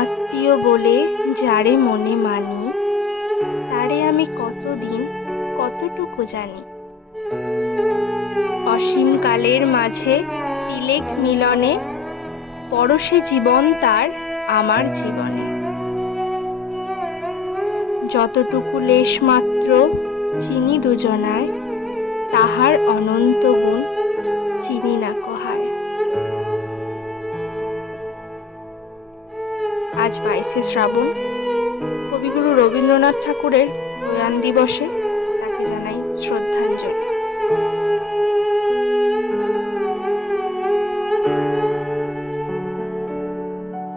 আত্মীয় বলে যারে মনে মানি, তারে আমি কতদিন কতটুকু জানি। অসীম কালের মাঝে তিলেক মিলনে পরশে জীবন তার আমার জীবনে। যতটুকু লেশ মাত্র চিনি দুজনায়, তাহার অনন্ত গুণ চিনি না কহায়। আজ 22শে শ্রাবণ, কবিগুরু রবীন্দ্রনাথ ঠাকুরের প্রয়াণ দিবসে